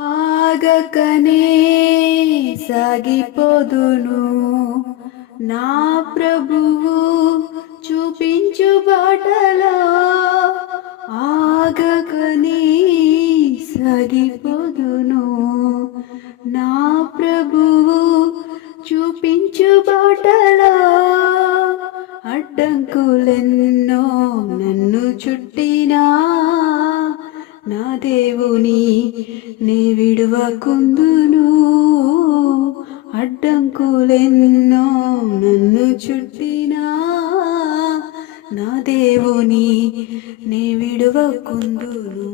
ఆగకనే సాగిపోదును నా ప్రభువు చూపించు బాటలో. ఆగకనే సాగిపోదును నా ప్రభువు చూపించు బాటలో. అడ్డంకులెన్నో నన్ను చుట్టినా నా దేవుని నే విడువకుందును. అడ్డంకులెన్నో నన్ను చుట్టినా నా దేవుని నే విడువకుందును.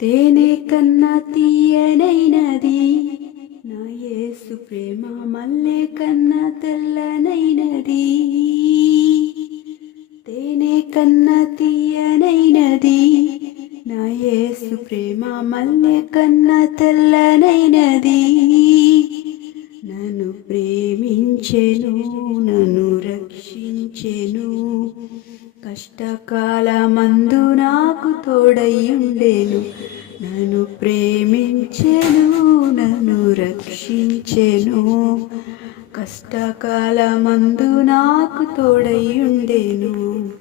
తేనె కన్నా తీయనైనది నా యేసు ప్రేమ, మల్లె కన్నా తెల్లనైనది. తేనె కన్నా తీయనైనది నా యేసు ప్రేమ, మల్లె కన్నా తెల్లనైనది. నన్ను ప్రేమించెను, నన్ను రక్షించెను, కష్టకాలమందు నాకు తోడయుండెను. నన్ను ప్రేమించెను, నన్ను రక్షించెను, కష్టకాలమందు నాకు తోడయుండెను.